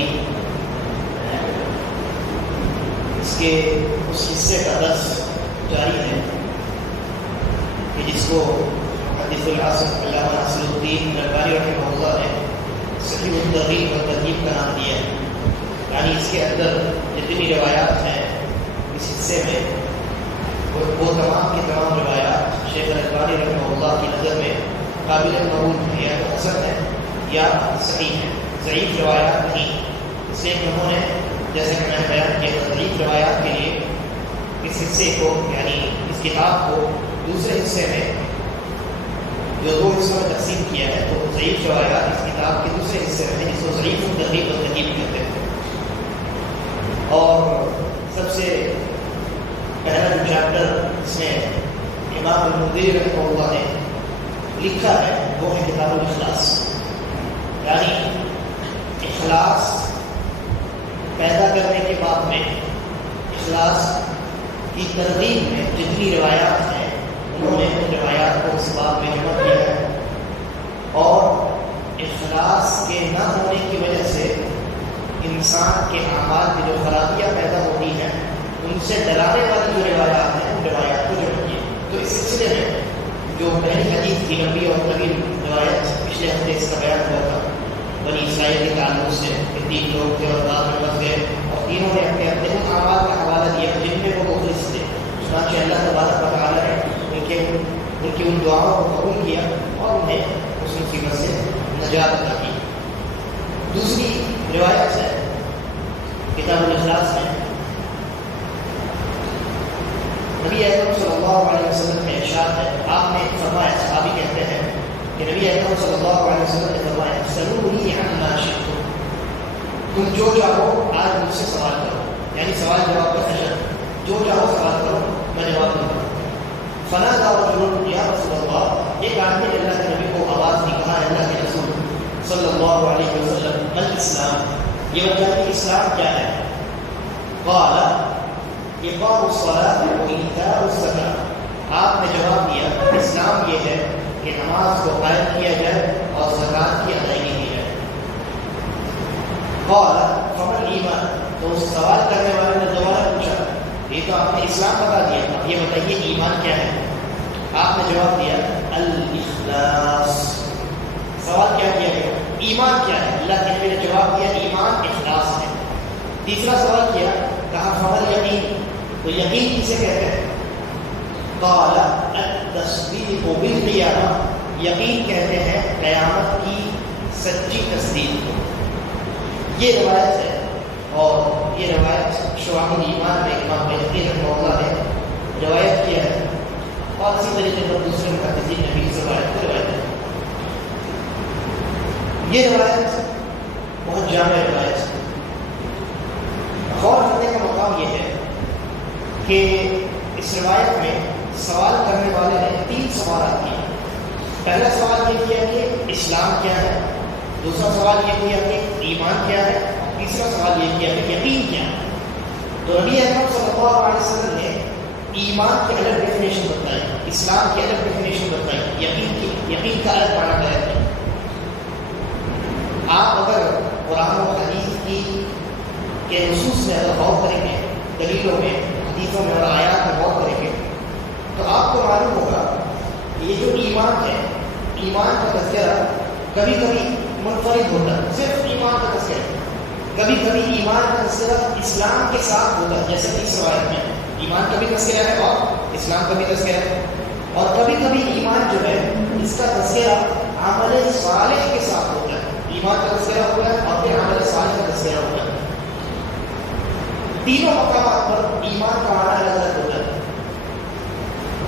ابھی اس کے اس حصے کا درس جاری ہے کہ جس کو حدیث العصر علامہ ناصر الدین البانی رحمہ اللہ نے صحیح الترغیب والترہیب کا نام دیا ہے. یعنی اس کے اندر جتنی روایات ہیں اس حصے میں وہ تمام کی تمام روایات شیخ البانی رحمہ اللہ کی نظر میں قابل قبول ہیں، یا تو حسن ہے یا صحیح ہے، ضعیف روایات نہیں. اس لیے انہوں نے جیسے کہ میں نے بیان کیا ضعیف روایات کے لیے اس حصے کو یعنی اس کتاب کو دوسرے حصے میں جو دو حصوں میں تقسیم کیا ہے تو ضعیف روایات اس کتاب کے دوسرے حصے میں جس کو ضعیف الترغیب والترہیب کہتے ہیں. اور سب سے پہلا جو چیپٹر اس میں امام المنذری رحمہ اللہ نے لکھا ہے وہ ہے کتاب الاخلاص. یعنی اخلاص پیدا کرنے کے بعد میں اخلاص کی ترغیب میں جتنی روایات ہیں انہوں نے ان روایات کو اس باب میں جمع کیا ہے. اور اخلاص کے نہ ہونے کی وجہ سے انسان کے اعمال کی جو خرابیاں پیدا ہوتی ہیں ان سے ڈرانے والی جو روایات ہیں ان روایات کو جمع کیا. تو اس سلسلے میں جو پہلی حدیث کی لمبی اور طویل روایت پچھلے ہفتے اس کا بیان ہوا تھا بنی اسرائیل کے تعلق سے کہ 3 لوگ تھے اور بعد میں بس گئے اور تینوں نے اپنے اپنے ان اعمال کا حوالہ دیا جن میں وہ مخلص تھے. چنانچہ اللہ تبارک و تعالیٰ نے ان کی ان دعاؤں کو قبول کیا اور انہیں اس مصیبت سے نجات عطا کی. دوسری روایت ہے کتاب الاخلاص میں نبی اکرم صلی اللہ علیہ وسلم میں ارشاد ہے. آپ نے فرمایا، صحابی کہتے ہیں کہ نبی اکرم صلی اللہ علیہ وسلم نے فرمایا سلونی عما شئتم، تم جو چاہو آج مجھ سے سوال کرو. یعنی سوال جواب کا سیشن، جو چاہو سوال کرو میں جواب دوں گا. فنادى رجل یا رسول اللہ، ایک آدمی نے اللہ کے نبی کو آواز دی، کہا اللہ کے رسول صلی اللہ علیہ وسلم ما الاسلام، یہ بتائیں کہ اسلام کیا ہے؟ قال اقام الصلاۃ وایتاء الزکاۃ، آپ نے جواب دیا اسلام یہ ہے کہ نماز کو قائم کیا جائے اور زکوٰۃ کی ادائیگی کی جائے. قال فما الایمان، تو اس سوال کرنے والے نے دوبارہ پوچھا یہ تو آپ نے اسلام بتا دیا، اب یہ بتائیے ایمان کیا ہے؟ آپ نے جواب دیا الاخلاص. سوال کیا کیا گیا؟ ایمان کیا ہے؟ اللہ کے نبی نے جواب دیا ایمان اخلاص ہے. تیسرا سوال کیا، کہا فما یقین، تو یقین کسے کہتے ہیں؟ قال التصدیق بالقیامہ، یقین کہتے ہیں قیامت کی سچی تصدیق کو. یہ روایت ہے اور یہ روایت شعب الایمان میں امام بہقی رحمہ اللہ نے روایت کیا ہے اور اسی طریقے پر دوسرے محدثین نے بھی اس روایت کو روایت ہے. یہ روایت بہت جامع روایت ہے. غور کرنے کا مقام یہ ہے کہ اس روایت میں سوال کرنے والے نے 3 سوالات کیے. پہلا سوال یہ کیا کہ اسلام کیا ہے، دوسرا سوال یہ کیا کہ ایمان کیا ہے، تیسرا سوال یہ کیا کہ یقین کیا ہے. تو نبی اکرم صلی اللہ علیہ وسلم نے ایمان کی الگ ڈیفینیشن بتائی، اسلام کی الگ ڈیفینیشن بتائی، یقین کا الگ معنی بیان کیا. آپ اگر قرآن و حدیث کے نصوص میں اگر غور کریں گے، دلیلوں میں، حدیثوں میں اور آیات میں غور کریں گے تو آپ کو معلوم ہوگا کہ یہ جو ایمان ہے، ایمان کا تذکرہ کبھی کبھی منفرد ہوتا ہے، صرف ایمان کا تذکرہ. کبھی کبھی ایمان کا تذکرہ اسلام کے ساتھ ہوتا ہے، جیسے کہ اس روایت میں ایمان کا بھی تذکرہ ہے اور اسلام کا بھی تذکرہ ہے. اور کبھی کبھی ایمان جو ہے اس کا تذکرہ عمل صالح کے ساتھ ہوتا ہے. ایمان کا تذکرہ ہوتا ہے اور پھر عمل صالح کا تذکرہ ہوتا ہے. تینوں مقامات پر ایمان کا معنی الگ الگ ہوتا ہے.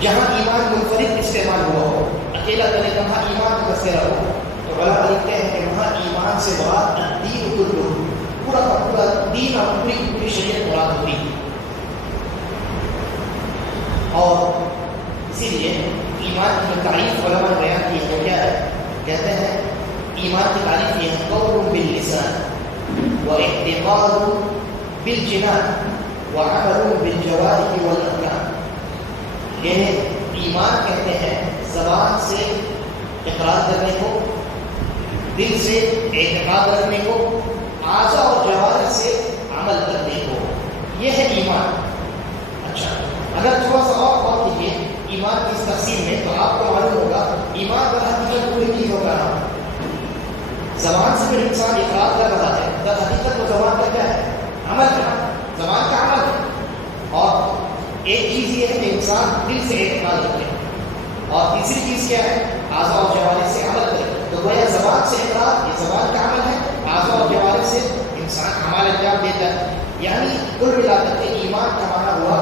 جہاں ایمان منفرد استعمال ہوا ہو، اکیلا کرنے کہاں ایمان کا تذکرہ ہو، تو علماء لکھتے ہیں کہ وہاں ایمان سے مراد الدین کلہ، پورا کا پورا دین اور پوری شریعت مراد ہوتی ہے. اور اسی لیے ایمان کی تعریف علماء نے بیان کی ہے، کیا ہے؟ کہتے ہیں ایمان کی تعریف یہ ہے قول باللسان واعتقاد بالجنان وعمل بالجوارح والارکان. یہ ایمان کہتے ہیں زبان سے اقرار کرنے کو، دل سے اعتقاد رکھنے کو اعضاء اور جوارح سے عمل کرنے کو، یہ ہے ایمان۔ اچھا، اگر تھوڑا سا اور غور کیجیے ایمان کی اس تقسیم میں تو آپ کو معلوم ہوگا ایمان در حقیقت کوئی چیز ہوگا نا، زبان سے پھر انسان اقرار کر رہا ہے، در حقیقت وہ زبان کا کیا ہے؟ عمل ہے، زبان کا عمل ہے۔ اور ایک چیز یہ ہے کہ انسان دل سے اعتقاد رکھے، اور تیسری چیز کیا ہے؟ اعضاء اور جوارح سے عمل کرے۔ تو گویا زبان سے اقرار یہ زبان کا عمل ہے، اعضاء اور جوارح سے انسان اعمال انجام دیتا ہے۔ یعنی کل ملا کر کے ایمان کا معنی ہوا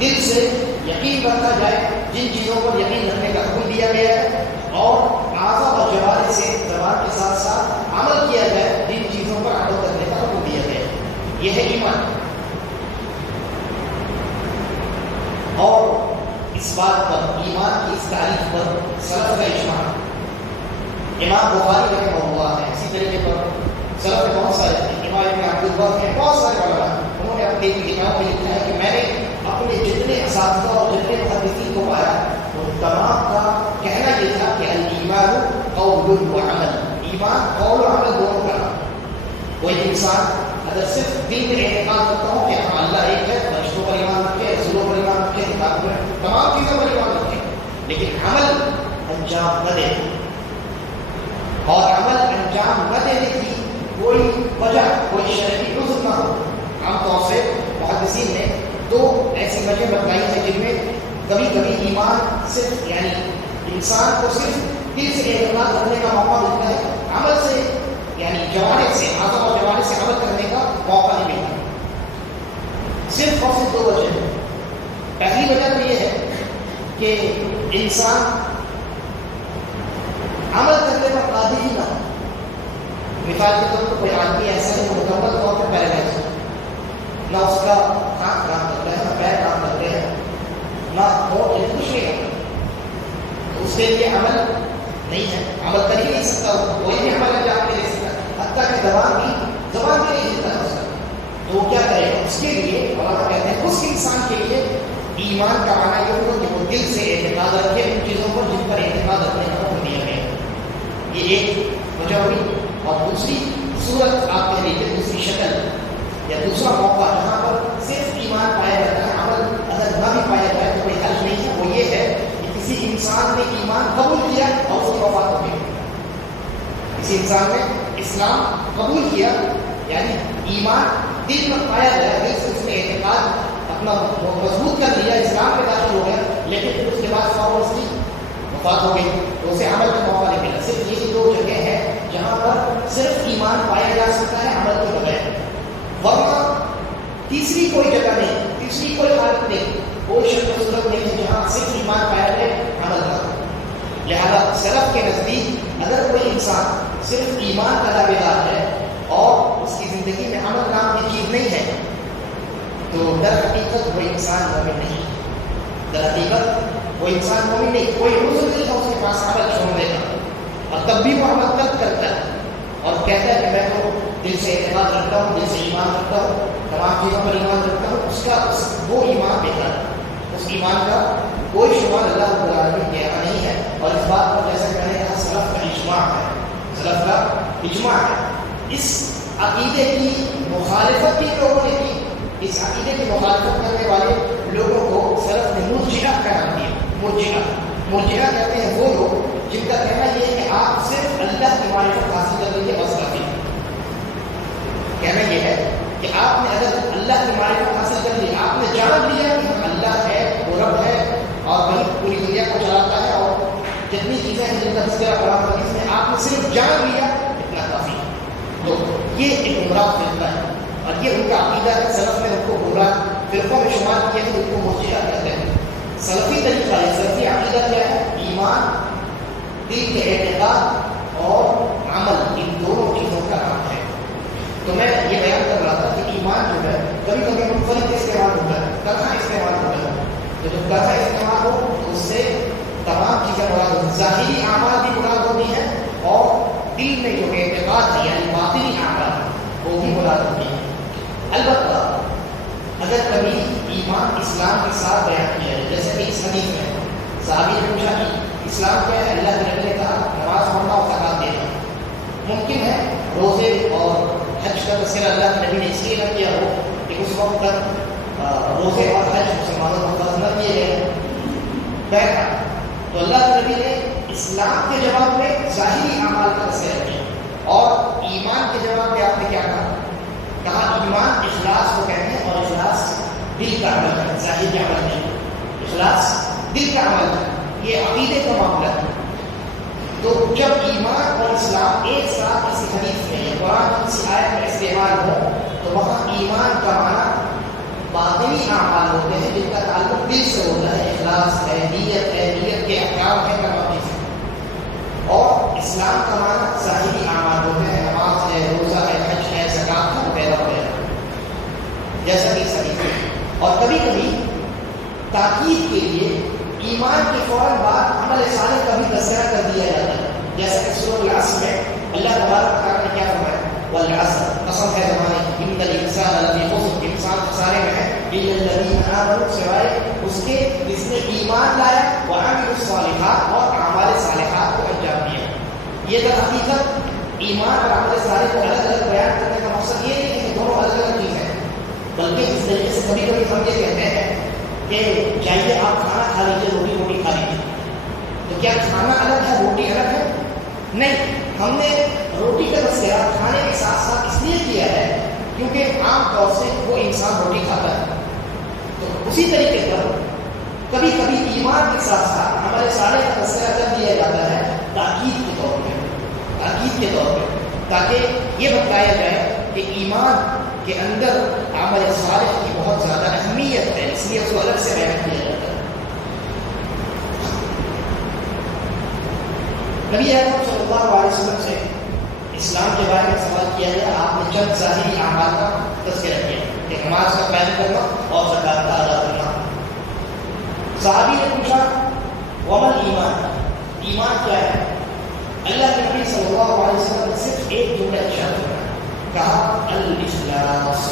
دل سے یقین رکھا جائے، جن چیزوں پر یقین رکھنے کا حکم دیا گیا ہے، اور اعضاء اور جوارح سے زبان کے ساتھ ساتھ عمل کیا جائے جن چیزوں پر عمل کرنے کا حکم دیا گیا ہے، یہ ہے ایمان۔ اور اس بات پر، ایمان کی اس تعریف پر سلف کا اجماع، امام بخاری رحمہ اللہ ہے، اسی طریقے پر سلف کے بہت سارے امام ابن عبد البر ہیں، بہت سارے علماء، انہوں نے اپنی کتابوں میں لکھا ہے کہ میں نے اپنے جتنے اساتذہ اور جتنے محدثین کو پایا ان تمام کا کہنا یہ تھا کہ الایمان قول و عمل، ایمان قول و عمل دونوں کا نام۔ کوئی انسان اگر صرف دل میں اعتقاد کرتا ہوں کہ ہاں اللہ ایک ہے، فرشتوں پر ایمان رکھے، رسولوں پر ایمان رکھے، کتابوں پر، تمام چیزوں پر ایمان رکھے، لیکن عمل انجام نہ دے، اور عمل انجام نہ دینے کی کوئی وجہ، کوئی شرعی عذر نہ ہو۔ عام طور سے محدثین نے دو ایسی وجہ بتائی ہیں جن میں کبھی کبھی ایمان صرف یعنی انسان کو صرف دل سے اعتقاد کرنے کا موقع ملتا ہے، عمل سے یعنی جوارح سے، اعضاء اور جوارح سے عمل کرنے کا موقع نہیں ملتا۔ صرف اور صرف دو وجہ ہیں۔ پہلی وجہ تو یہ ہے کہ انسان عمل کرنے پر قادر ہی نہ ہو۔ مثال کے طور پر کوئی آدمی ایسا ہے جو مکمل طور پر پیرالائز ہو، نہ اس کا ہاتھ کام کر رہا ہے، نہ پیر کام کر رہے ہیں، نہ ہونٹ یا کچھ نہیں کرتا، تو اس کے لیے عمل نہیں ہے، عمل کر ہی نہیں سکتا، کوئی بھی عمل انجام نہیں دے سکتا، حتیٰ کہ زبان بھی نہیں ہلتا ہے اس کا، تو وہ کیا کرے گا؟ اس کے لیے علماء کہتے ہیں اس انسان کے لیے ایمان کا معنی یہ ہوگا کہ وہ دل سے اعتقاد رکھے ان چیزوں پر جن پر اعتقاد رکھنے کا حکم دیا گیا ہے۔ یہ ایک وجہ ہوئی۔ اور دوسری صورت آپ کہہ لیجیے، دوسری شکل یا دوسرا موقع جہاں پر صرف ایمان پایا جاتا ہے، عمل اگر نہ بھی پایا جائے تو کوئی حل نہیں ہے، وہ یہ ہے کہ کسی انسان نے ایمان قبول کیا اور اس کی وفات ہو گئی۔ کسی انسان نے اسلام قبول کیا، یعنی ایمان دل میں پایا گیا، دل سے اس نے اعتقاد اپنا مضبوط کر لیا، اسلام میں داخل ہو گیا، لیکن پھر اس کے بعد فوراً اس کی وفات ہو گئی تو اسے عمل کا موقع نہیں ملا۔ صرف یہ دو جگہ ہیں جہاں پر صرف ایمان پایا جا سکتا ہے عمل کے بغیر، ورنہ تیسری کوئی جگہ نہیں، تیسری کوئی حالت نہیں، کوئی شکل صورت نہیں ہے جہاں صرف ایمان پایا جائے عمل نہ ہو۔ لہذا سلف کے نزدیک اگر کوئی انسان صرف ایمان کا دعویدار ہے اور اس کی زندگی میں عمل نام کی چیز نہیں ہے تو در حقیقت وہ انسان مومن نہیں، در حقیقت وہ انسان مومن نہیں، کوئی عذر نہیں ہے اس کے پاس عمل چھوڑنے کا، اور تب بھی وہ عمل تک کرتا ہے اور کہتا ہے کہ میں تو دل سے اعتقاد رکھتا ہوں، دل سے ایمان رکھتا ہوں، تمام چیزوں پر ایمان رکھتا ہوں، اس کا وہ ایمان بہتر ہے، اس ایمان کا کوئی شمار اللہ رب العالمین کے یہاں نہیں ہے۔ اور اس بات پر جیسا کہ میں نے کہا سلف کا اجماع ہے، سلف کا اجماع ہے۔ اس عقیدے کی مخالفت بھی لوگوں نے کی، اس عقیدے کی مخالفت کرنے والے لوگوں کو سلف نے مرجئہ قرار دیا۔ مرجئہ کہتے ہیں وہ لوگ جن کا کہنا یہ ہے کہ آپ صرف اللہ کی معرفت حاصل کر لیجیے بس کافی۔ کہنا یہ ہے کہ آپ نے اگر اللہ کی معرفت حاصل کر لی، آپ نے جان لیا کہ اللہ ہے، وہ رب ہے اور وہی پوری دنیا کو چلاتا ہے اور جتنی چیزیں ہیں جن کا تذکرہ قرآن حدیث میں آپ نے صرف جان لیا، اتنا کافی۔ تو یہ ایک گمراہ فرقہ ہے اور یہ ان کا عقیدہ ہے۔ سلف نے ان کو گمراہ فرقوں میں شمار کیا ہے، ان کو مرجئہ کہتے ہیں۔ سلفی طریقہ ہے، سلفی عقیدہ کیا ہے؟ ایمان دل کے اعتقاد اور عمل ان دونوں چیزوں کا نام ہے۔ تو میں یہ بیان کر رہا تھا کہ ایمان جو ہے کبھی کبھی منفرد استعمال ہوتا ہے، طرح استعمال ہوتا ہے، تو جب طرح استعمال ہو تو اس سے تمام چیزیں مراد ہوتی ہیں، ظاہری اعمال بھی مراد ہوتی ہیں اور دل میں جو اعتقاد ہے یعنی باطنی اعمال وہ بھی مراد ہوتی ہیں۔ البتہ اگر کبھی ایمان اسلام کے ساتھ بیان کیا جائے، جیسے کہ اس حدیث میں صحابی نے پوچھا کہ اسلام کیا ہے؟ اللہ کے نبی نے کہا نماز پڑھنا اور زکات دینا۔ ممکن ہے روزے اور حج کا تذکرہ اللہ کے نبی نے اس لیے نہ کیا ہو کہ اس وقت تک روزے اور حج مسلمانوں کو فرض نہ کیے گئے بیٹھا، تو اللہ کے نبی نے اسلام کے جواب میں ظاہری اعمال کا تذکرہ کیا، اور ایمان کے جواب میں آپ نے کیا کہا ایمان اخلاص کو کہتے ہیں، اور اخلاص دل کا عمل ہے، ظاہر کا عمل نہیں، اخلاص دل کا عمل ہے، یہ عقیدے کا معاملہ ہے۔ تو جب ایمان اور اسلام ایک ساتھ کسی حدیث میں یا قرآن کی کسی آیت میں استعمال ہو تو وہاں ایمان کا معنی باطنی اعمال ہوتے ہیں جن کا تعلق دل سے ہوتا ہے، اخلاص ہے، نیت ہے، نیت کے احکام ہے کروانے سے، اور اسلام کا معنی ظاہری اعمال ہوتے ہیں، نماز ہے، روزہ ہے، حج ہے، زکات ہے، وغیرہ وغیرہ، جیسا کہ صحیح ہے۔ اور کبھی کبھی تاکید کے لیے ایمان کے فوراً بعد عمل صالح کا بھی تذکرہ کر دیا جاتا ہے، جیسا کہ سورۃ العصر میں اللہ تبارک و تعالیٰ نے کیا فرمایا، والعصر، قسم ہے زمانے کی، ان الانسان لفی خسر، انسان خسارے میں ہے، الا الذین آمنوا، سوائے اس کے جس نے ایمان لایا، وعملوا الصالحات، اور اعمال صالحات کو انجام دیا۔ یہ در حقیقت ایمان اور عمل صالح کو الگ الگ بیان کرنے کا مقصد یہ نہیں ہے کہ دونوں الگ الگ چیزیں ہیں، بلکہ اس طریقے سے کبھی کبھی ہم یہ کہتے ہیں کہ چاہیے آپ کھانا کھا لیجیے، روٹی کھا لیجیے، تو کیا کھانا الگ ہے روٹی الگ ہے؟ نہیں، ہم نے روٹی کا تذکرہ کھانے کے ساتھ ساتھ اس لیے کیا ہے کیونکہ عام طور سے وہ انسان روٹی کھاتا ہے، تو اسی طریقے پر کبھی کبھی ایمان کے ساتھ ساتھ ہمارے صالح کا تذکرہ کر دیا جاتا ہے تاکید کے طور پہ، تاکہ یہ بتایا جائے کہ ایمان کے اندر عمل صالح کی بہت زیادہ اہمیت ہے، اس لیے اس کو الگ سے بیان کیا جاتا ہے۔ نبی اکرم صلی اللہ علیہ وسلم سے اسلام کے بارے میں سوال کیا گیا، آپ نے چند ظاہری اعمال کا تذکرہ کیا کہ نماز کا قائم کرنا اور زکات کا ادا کرنا۔ صحابی نے پوچھا ومن ایمان، ایمان کیا ہے؟ اللہ کے نبی صلی اللہ علیہ وسلم نے صرف ایک جملہ ارشاد کہا، الاخلاص،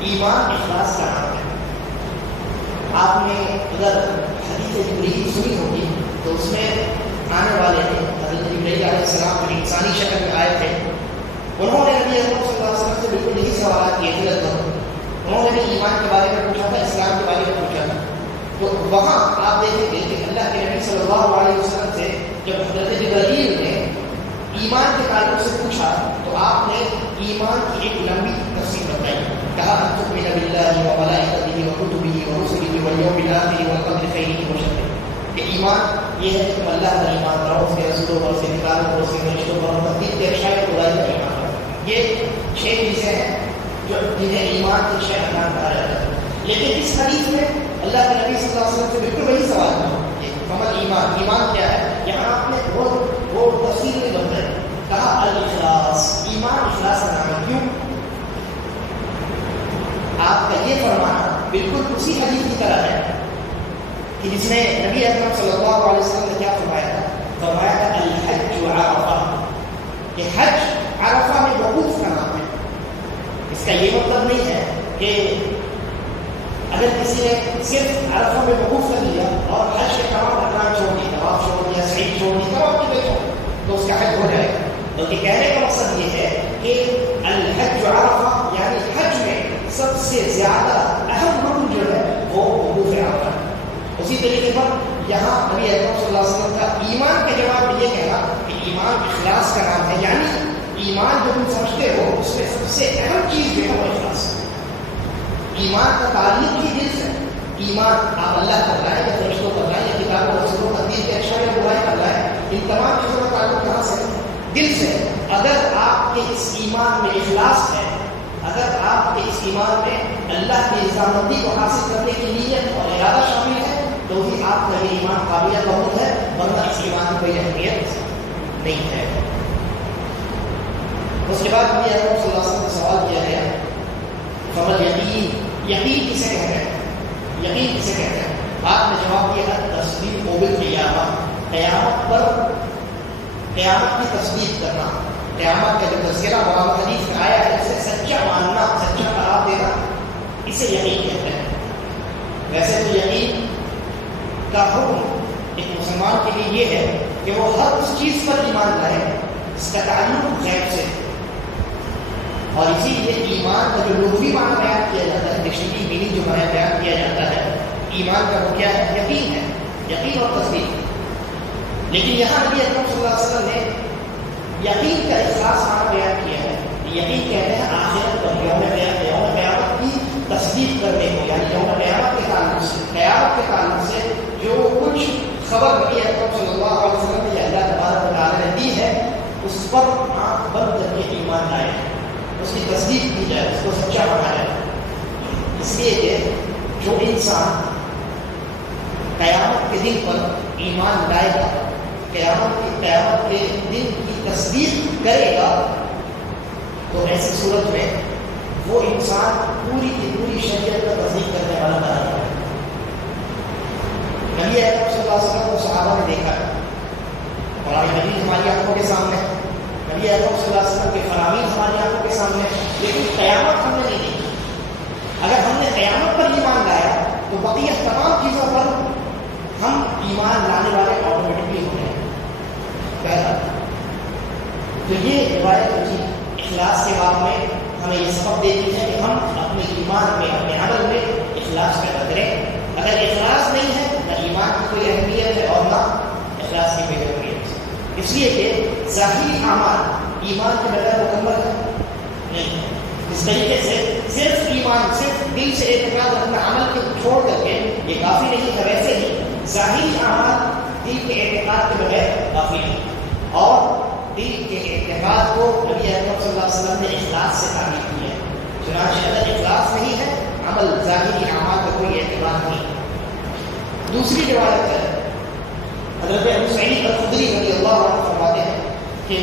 ایمان اخلاص کا نام ہے۔ آپ نے اگر حدیث جبریل سنی ہوگی تو اس میں آنے والے ہیں حضرت جبریل علیہ السلام جو انسانی شکل میں آئے تھے، انہوں نے نبی اکرم صلی اللہ علیہ وسلم سے بالکل یہی سوالات کیے تھے، انہوں نے بھی ایمان کے بارے میں پوچھا تھا، اسلام کے بارے میں پوچھا تھا۔ تو وہاں آپ دیکھیں گے کہ اللہ کے نبی صلی اللہ علیہ وسلم سے جب حضرت جبریل نے ایمان کے تعلق سے پوچھا تو آپ نے ایمان کی ایک لمبی تفصیل بتائی، کہا ان تؤمن باللہ وملائکتہ وکتبہ ورسلہ والیوم الآخر والقدر خیرہ وشرہ، کہ ایمان یہ ہے کہ تم اللہ پر ایمان لاؤ، اس کے رسولوں پر، اس کے کتابوں پر، اس کے فرشتوں پر، تقدیر کے اشیاء اور برائی پر ایمان لاؤ۔ یہ 6 چیزیں ہیں جو جنہیں ایمان کے 6 ارکان کہا جاتا ہے۔ لیکن اس حدیث میں اللہ کے نبی صلی اللہ علیہ وسلم سے بالکل وہی سوال تھا کہ فمن ایمان، ایمان کیا ہے؟ یہاں آپ نے وہ تفصیل میں بتائی، کہا الاخلاص، ایمان اخلاص کا نام ہے۔ کیوں؟ آپ کا یہ فرمانا بالکل اسی حدیث کی طرح ہے کہ جس میں نبی اکرم صلی اللہ علیہ وسلم نے کیا فرمایا تھا؟ فرمایا تھا الحج عرفہ، کہ حج عرفہ میں وقوف کا نام ہے۔ اس کا یہ مطلب نہیں ہے کہ اگر کسی نے صرف عرفہ میں وقوف کر لیا اور حج کے تمام ارکان چھوڑ دی، طواف چھوڑ دیا، سعی چھوڑ دی، تمام چیزیں چھوڑ دی، تو اس کا حج ہو جائے گا۔ بلکہ کہنے کا مقصد یہ ہے کہ الحج عرفہ یعنی حج میں سب سے زیادہ اہم رکن جو ہے وہ وقوف عرفہ ہے۔ اسی طریقے پر یہاں نبی اکرم صلی اللہ علیہ وسلم کا ایمان کے جواب میں یہ کہنا کہ ایمان اخلاص کا نام ہے، یعنی ایمان جو تم سمجھتے ہو اس میں سب سے اہم چیز جو ہے وہ اخلاص ہے۔ ایمان کا تعلق ہی دل سے، ایمان آپ اللہ کر رہا ہے یا فرشتوں کر رہا ہے یا کتابوں رسولوں تقدیر کے اشیاء یا برائی کر رہا ہے، ان تمام چیزوں کا تعلق کہاں سے؟ دل سے۔ اگر آپ کے اس ایمان میں اخلاص ہے، اگر آپ کے اس ایمان میں اللہ کی رضامندی کو حاصل کرنے کی نیت اور ارادہ شامل ہے تو ہی آپ کا یہ ایمان قابل قبول ہے، ورنہ اس ایمان کی کوئی اہمیت نہیں ہے۔ اس کے بعد نبی اکرم صلی اللہ علیہ وسلم نے سوال کیا ہے فمن یقین، یقین کسے کہتے ہیں؟ یقین کسے کہتے ہیں؟ آپ نے جواب دیا ہے تصدیق بالقیامہ، قیامت پر، قیامت کی تصدیق کرنا، قیامت کا جو تذکرہ قرآن حدیث میں آیا ہے اسے سچا ماننا، سچا قرار دینا، اسے یقین کہتے ہیں۔ ویسے تو یقین کا حکم ایک مسلمان کے لیے یہ ہے کہ وہ ہر اس چیز پر ایمان لائے جس کا تعلق غیب سے، اور اسی لیے ایمان کا جو لغوی معنی بیان کیا جاتا ہے، ڈکشنری میننگ جو بیان کیا جاتا ہے ایمان کا وہ کیا ہے؟ یقین ہے، یقین اور تصدیق۔ لیکن یہاں نبی اکرم صلی اللہ علیہ وسلم نے یقین کا اخلاص معنی بیان کیا ہے۔ یقین کہتے ہیں آخرت پر، یوم قیامت کی تصدیق کرنے کو، یعنی یوم قیامت کے تعلق سے جو کچھ خبر نبی اکرم صلی اللہ علیہ وسلم نے اللہ تبارک و تعالیٰ نے دی ہے اس پر آنکھ بند کر کے ایمان لائے، اس کی تصدیق کی جائے، اس کو سچا بنا جائے۔ اس لیے کہ جو انسان قیامت کے دن پر ایمان لائے گا، قیامت کے دن کی تصدیق کرے گا، تو ایسی صورت میں وہ انسان پوری کی پوری شریعت کا تصدیق کرنے والا بنا ہے۔ نبی اکرم صلی اللہ علیہ وسلم کو صحابہ نے دیکھا ہے، قرآن مجید ہماری آنکھوں کے سامنے، نبی اکرم صلی اللہ علیہ وسلم کے فرامین ہماری آنکھوں کے سامنے، لیکن قیامت ہم نے نہیں دیکھی۔ اگر ہم نے قیامت پر ایمان لایا تو بقیہ تمام چیزوں پر ہم ایمان لانے والے آٹومیٹکلی ہو گئے۔ پہلا تو یہ روایت ہوئی اخلاص کے بارے میں ہمیں یہ سبق دیتی ہے کہ ہم اپنے ایمان میں، اپنے عمل میں اخلاص پیدا کریں۔ اگر اخلاص نہیں ہے نہ ایمان کی کوئی اہمیت ہے اور نہ اخلاص کی کوئی اہمیت، اس لیے کہ ظاہری اعمال ایمان کے بغیر مکمل نہیں ہے۔ اس طریقے سے صرف ایمان، صرف دل سے اعتقاد رکھنا عمل کو چھوڑ کر کے یہ کافی نہیں ہے، ویسے ہی ظاہری اعمال دل کے اعتقاد کے بغیر کافی نہیں، اور دل کے اعتقاد کو نبی اکرم صلی اللہ علیہ وسلم نے اخلاص سے تعبیر کی ہے۔ چنانچہ اگر اخلاص نہیں ہے عمل، ظاہری اعمال کا کوئی اعتبار نہیں۔ دوسری روایت ہے حضرت ابو سعید الخدری رضی اللہ عنہ فرماتے ہیں کہ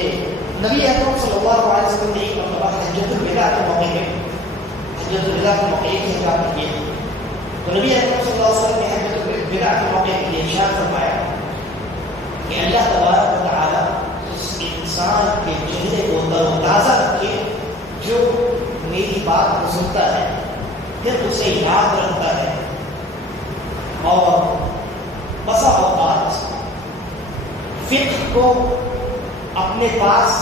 نبی اکرم صلی اللہ علیہ وسلم نے ایک مرتبہ حجۃ الوداع کے موقع پہ، حجۃ الوداع کے موقع ایک خطاب کیے، تو نبی اکرم صلی اللہ علیہ وسلم نے حجۃ الوداع کے موقع پہ ارشاد فرمایا کہ اللہ تبارک و تعالیٰ اس انسان کے چہرے کو تر و تازہ رکھے جو میری بات کو سنتا ہے، پھر اسے یاد رکھتا ہے، اور بسا اوقات فقہ کو اپنے پاس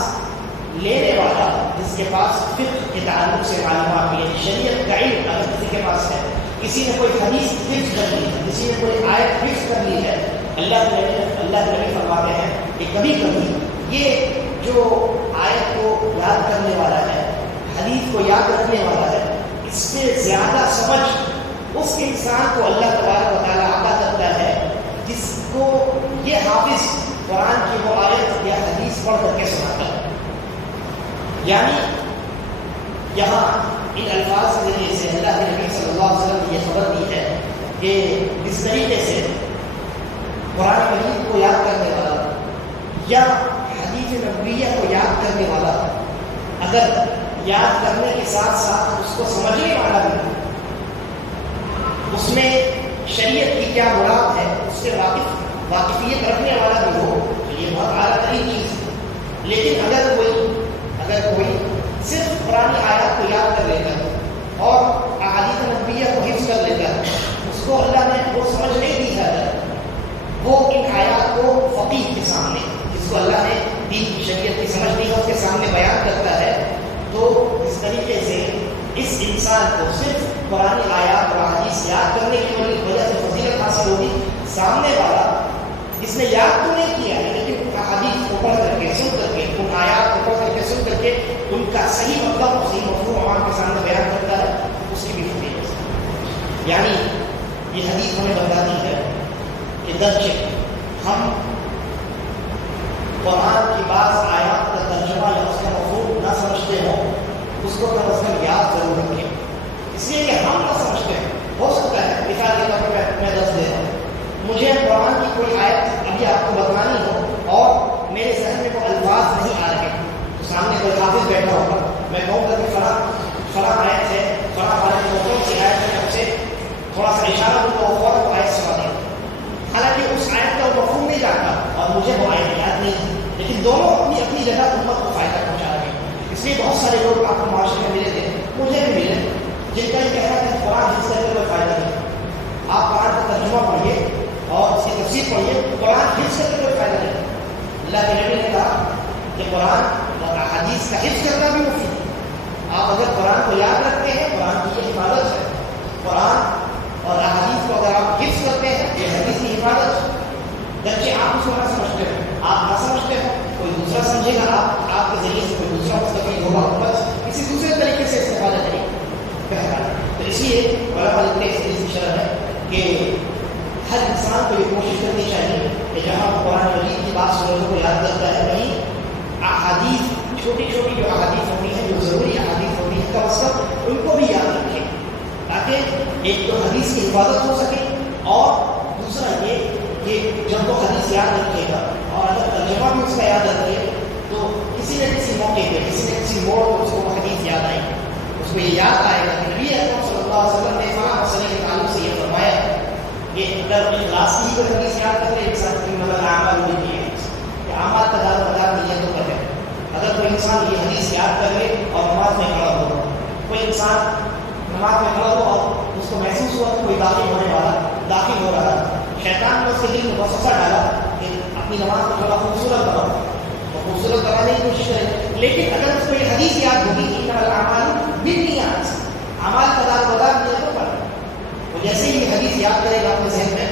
لینے والا، جس کے پاس فقہ کے تعلق سے معلومات ہے، شریعت کا علم اگر کسی کے پاس ہے، کسی نے کوئی حدیث حفظ کر لی ہے، کسی نے کوئی آیت حفظ کر لی ہے، اللہ کے نبی فرماتے ہیں کہ کبھی کبھی یہ جو آیت کو یاد کرنے والا ہے، حدیث کو یاد رکھنے والا ہے، اس سے زیادہ سمجھ اس انسان کو اللہ تبارک و تعالیٰ عطا کرتا ہے جس کو یہ حافظ قرآن کی وہ آیت یا حدیث پڑھ کر کے سناتا ہے۔ یعنی یہاں ان الفاظ کے ذریعے سے اللہ کے نبی صلی اللہ علیہ وسلم نے یہ خبر دی ہے کہ اس طریقے سے قرآن مجید کو یاد کرنے والا یا حدیث نبویہ کو یاد کرنے والا اگر یاد کرنے کے ساتھ ساتھ اس کو سمجھنے والا بھی، اس میں شریعت کی کیا مراد ہے اس سے واقفیت رکھنے والا بھی ہو، تو یہ بہت اعلیٰ ترین چیز ہے۔ لیکن اگر کوئی صرف قرآن آیات کو یاد کر لیتا ہے اور احادیث نبویہ کو حفظ کر لیتا ہے، اس کو اللہ نے وہ سمجھ نہیں دی ہے، وہ ان آیات کو فقیہ کے سامنے، جس کو اللہ نے دین کی شریعت کی سمجھ نہیں ہے، اس کے سامنے بیان کرتا ہے، تو اس طریقے سے اس انسان کو صرف قرآن آیات اور حدیث یاد کرنے کی وجہ سے فضیلت حاصل ہوگی، سامنے والا جس نے یاد تو نہیں کیا ہے لیکن حدیث کو پڑھ کر کے، سن کر کے، ان آیات کو پڑھ کر کے، سن کر کے ان کا صحیح مطلب اور صحیح مفہوم عوام کے سامنے بیان کرتا ہے، اس کی بھی فضیلت ہے۔ یعنی یہ حدیث ہمیں بتاتی ہے کہ درجے ہم قرآن کی بعض آیات کا ترجمہ یا اس کا مفہوم نہ سمجھتے ہوں، اس کو کم از کم یاد ضرور رکھیں، اس لیے کہ ہم نہ سمجھتے ہیں۔ ہو سکتا ہے مثال کے طور پر میں دس دے رہا ہوں، مجھے قرآن کی کوئی آیت ابھی آپ کو بتانی ہو اور میرے ذہن میں کوئی الفاظ نہیں آ رہے، تو سامنے کوئی حافظ بیٹھا ہوگا، میں کہوں گا کہ فلاں آیت ہے، فلاں کی آیت ہے، آپ سے تھوڑا سا اشارہ دوں تو فوراً وہ آیت سنا دیں، حالانکہ اس آیت کا مفہوم نہیں جانتا اور مجھے وہ آیت یاد نہیں، لیکن دونوں اپنی اپنی جگہ امت کو فائدہ پہنچا رہے ہیں۔ اس لیے بہت سارے لوگ آپ کو معاشرے میں ملے تھے، مجھے بھی ملے، جن کا یہ کہنا ہے کہ قرآن حفظ کرنے کا کوئی فائدہ نہیں، آپ قرآن کا ترجمہ پڑھیے اور اس کی تفسیر پڑھیے، قرآن حفظ کرنے کا کوئی فائدہ نہیں۔ اللہ کے نبی نے کہا کہ قرآن اور حدیث کا حفظ کرنا بھی مفید ہے، آپ اگر قرآن کو یاد رکھتے ہیں، قرآن کی یہ حفاظت ہے. قرآن اور احادیث کو اگر آپ حفظ کرتے ہیں، یہ حدیث کی حفاظت ہے. جبکہ آپ اس کو نہ سمجھتے ہو، آپ نہ سمجھتے ہو، کوئی دوسرا سمجھے گا، آپ کے ذریعے سے کوئی دوسرا مستفید ہوگا، بس کسی دوسرے طریقے سے استفادہ کرے گا. تو اس لیے علماء لکھتے ہیں اس حدیث کی شرح ہے کہ ہر انسان کو یہ کوشش کرنی چاہیے کہ جہاں قرآن مجید کی بات سورتوں کو یاد کرتا ہے، وہیں احادیث، چھوٹی چھوٹی جو احادیث ہوتی ہیں، جو ضروری احادیث ہوتی ہیں، کم از کم ان کو بھی یاد رکھے، تاکہ ایک تو حدیث کی حفاظت ہو سکے، اور دوسرا یہ کہ جب وہ حدیث یاد رکھے گا اور اگر ترجمہ بھی اس کا یاد رکھے تو کسی نہ کسی موقع پہ، کسی نہ کسی موڑ پر اس کو وہ حدیث یاد آئے گی. اس کو یہ یاد آئے گا کہ نبی اکرم صلی اللہ علیہ وسلم نے فلاں مسئلے کے تعلق سے یہ فرمایا کہ اگر اخلاص کی کوئی حدیث یاد کرے، انسان کی مدد اعمال ہوئی ہے کہ اعمال کا دار مدار نیتوں پر ہے. اگر کوئی انسان یہ حدیث یاد کر لے اور نماز میں کھڑا ہو، کوئی انسان نماز میں کھڑا ہو اور اس کو محسوس ہوا کہ کوئی داخل ہو رہا ہے، شیطان نے اس کے دل میں وسوسہ ڈالا کہ اپنی نماز کو تھوڑا خوبصورت بناؤ، اور خوبصورت بنانے کی کوشش کرے. لیکن اگر اس کو یہ حدیث یاد ہوگی کہ اعمال بالنیات، اعمال کا دار مدار نیتوں پر، وہ جیسے ہی یہ حدیث یاد کرے گا اپنے ذہن میں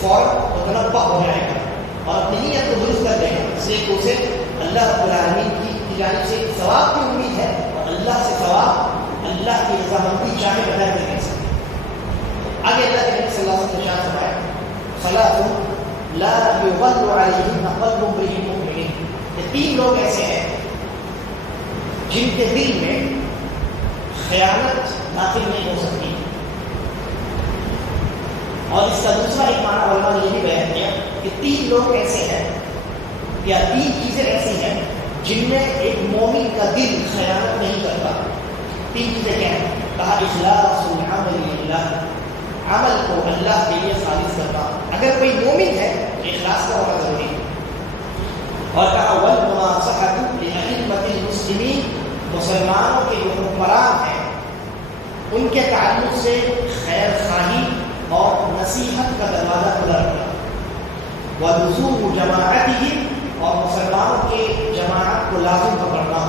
فوراً متنبع ہو جائے گا اور اپنی نیت کو درست کر دے گا. اس لیے کہ اسے اللہ رب العالمین کی جانب سے ثواب کی امید ہے، اور اللہ سے ثواب، اللہ کی رضامندی چاہے بغیر نہیں کر سکتے. آگے اللہ کے نبی صلی اللہ علیہ وسلم نے ارشاد فرمایا ثلاث لا يغل عليهن قلب امرئ مؤمن. یہ تین لوگ ایسے ہیں جن کے دل میں خیانت داخل نہیں ہو سکتی. اور اس کا دوسرا ایک معنی علماء نے یہ بھی بیان کیا کہ تین لوگ ایسے ہیں یا تین چیزیں ایسی ہیں جن میں ایک مومن کا دل خیانت نہیں کرتا. تین چیزیں کیا ہیں؟ کہا اخلاص العمل للہ، عمل کو اللہ کے لیے خالص کرنا. اگر کوئی مومن ہے تو اخلاص کا ہونا ضروری ہے. اور کہا والمناصحۃ لأئمۃ المسلمین، مسلمانوں کے جو حکمران ہیں ان کے تعلق سے خیر خواہی اور نصیحت کا دروازہ کھلا رکھنا. ولزوم جماعتہم، اور مسلمانوں کے جماعت کو لازم پکڑنا.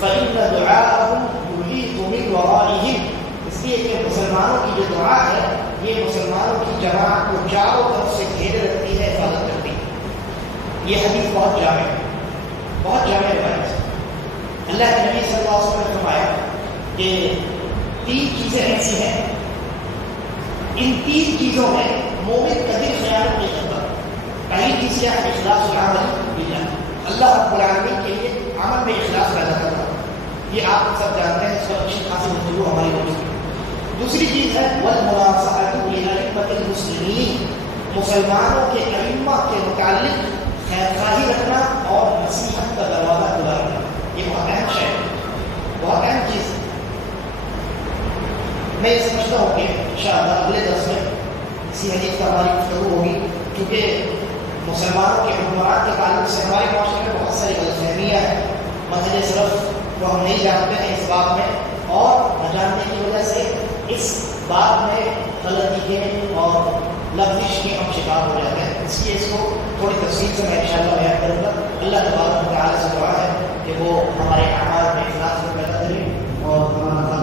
فإن دعاءهم يحيط من ورائهم، اس لیے کہ مسلمانوں کی جو دعا ہے یہ مسلمانوں کی جماعت کو چاروں طرف سے گھیرے رکھتی ہے، حفاظت کرتی ہے. یہ حدیث بہت جامع روایت ہے. اللہ کے نبی صلی اللہ علیہ وسلم نے فرمایا کہ تین چیزیں ایسی ہیں، ان تین چیزوں میں مومن کبھی خیانت نہیں کرتا. پہلی چیز کیا ہے؟ اخلاص العمل للہ، اللہ رب العالمین کے لیے عمل میں اخلاص پیدا کرنا. یہ آپ سب جانتے ہیں، اس پر اچھی خاصی گفتگو ہماری ہو چکی ہے. دوسری چیز ہے والمناصحۃ لأئمۃ المسلمین، مسلمانوں کے ائمہ کے متعلق خیر خواہی رکھنا اور نصیحت کا دروازہ کھلا رکھنا. یہ بہت اہم شے ہے، بہت اہم چیز ہے. میں یہ سمجھتا ہوں کہ انشاءاللہ اگلے درس میں اسی حدیث پر ہماری گفتگو ہوگی، کیونکہ مسلمانوں کے حکمران کے تعلق سے ہمارے معاشرے میں بہت ساری غلط فہمیاں ہیں. منہج سلف کو ہم نہیں جانتے ہیں اس بات میں، اور نہ جاننے کی وجہ سے اس بات میں غلطی کے اور لفظش کے ہم شکار ہو جاتے ہیں. اس لیے اس کو تھوڑی تفصیل سے میں انشاءاللہ بیان کروں گا. اللہ تبارک و تعالیٰ سے دعا ہے کہ وہ ہمارے اعمال میں اخلاص کو پیدا کرے اور ہمارا